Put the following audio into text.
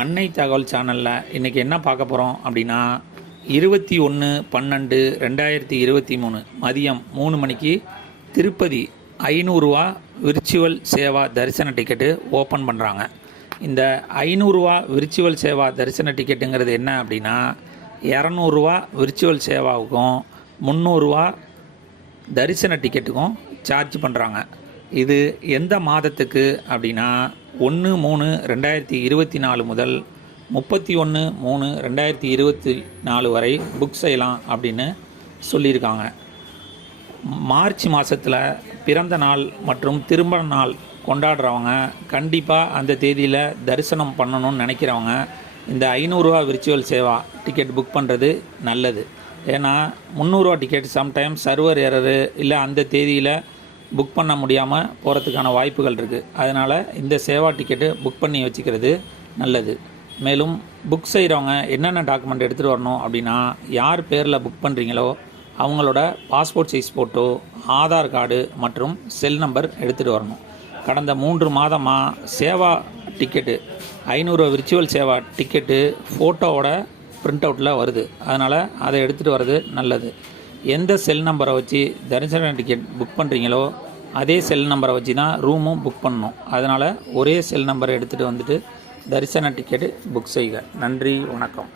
அன்னை தகவல் சேனலில் இன்றைக்கி என்ன பார்க்க போகிறோம் அப்படின்னா 21/12/2023 மதியம் 3 மணிக்கு திருப்பதி 500 ரூபா விர்ச்சுவல் சேவா தரிசன டிக்கெட்டு ஓப்பன் பண்ணுறாங்க. இந்த 500 ரூபா விர்ச்சுவல் சேவா தரிசன டிக்கெட்டுங்கிறது என்ன அப்படின்னா 200 ரூபா விர்ச்சுவல் சேவாவுக்கும் 300 ரூபா தரிசன டிக்கெட்டுக்கும் சார்ஜ் பண்ணுறாங்க. இது எந்த மாதத்துக்கு அப்படின்னா 1/3/2024 முதல் 31/3/2024 வரை புக் செய்யலாம் அப்படின்னு சொல்லியிருக்காங்க. மார்ச் மாதத்தில் பிறந்த நாள் மற்றும் திருமண நாள் கொண்டாடுறவங்க கண்டிப்பாக அந்த தேதியில் தரிசனம் பண்ணணும்னு நினைக்கிறவங்க இந்த 500 ரூபா விர்ச்சுவல் சேவா டிக்கெட் புக் பண்ணுறது நல்லது. ஏன்னா 300 ரூபா டிக்கெட் சம்டைம்ஸ் சர்வர் எரரு இல்லை அந்த தேதியில் புக் பண்ண முடியாமல் போகிறதுக்கான வாய்ப்புகள் இருக்குது. அதனால் இந்த சேவா டிக்கெட்டு புக் பண்ணி வச்சுக்கிறது நல்லது. மேலும் புக் செய்கிறவங்க என்னென்ன டாக்குமெண்ட் எடுத்துகிட்டு வரணும் அப்படின்னா, யார் பேரில் புக் பண்ணுறீங்களோ அவங்களோட passport size photo, Aadhaar card மற்றும் செல் நம்பர் எடுத்துகிட்டு வரணும். கடந்த 3 மாதமாக சேவா டிக்கெட்டு 500 ரூபா விர்ச்சுவல் சேவா டிக்கெட்டு ஃபோட்டோவோட பிரிண்ட் அவுட்டில் வருது. அதனால் அதை எடுத்துகிட்டு வர்றது நல்லது. எந்த செல் நம்பரை வச்சு தரிசன டிக்கெட் புக் பண்ணுறீங்களோ அதே செல் நம்பரை வச்சு தான் ரூமும் புக் பண்ணணும். அதனால் ஒரே செல் நம்பரை எடுத்துகிட்டு வந்துட்டு தரிசன டிக்கெட்டு புக் செய்க. நன்றி, வணக்கம்.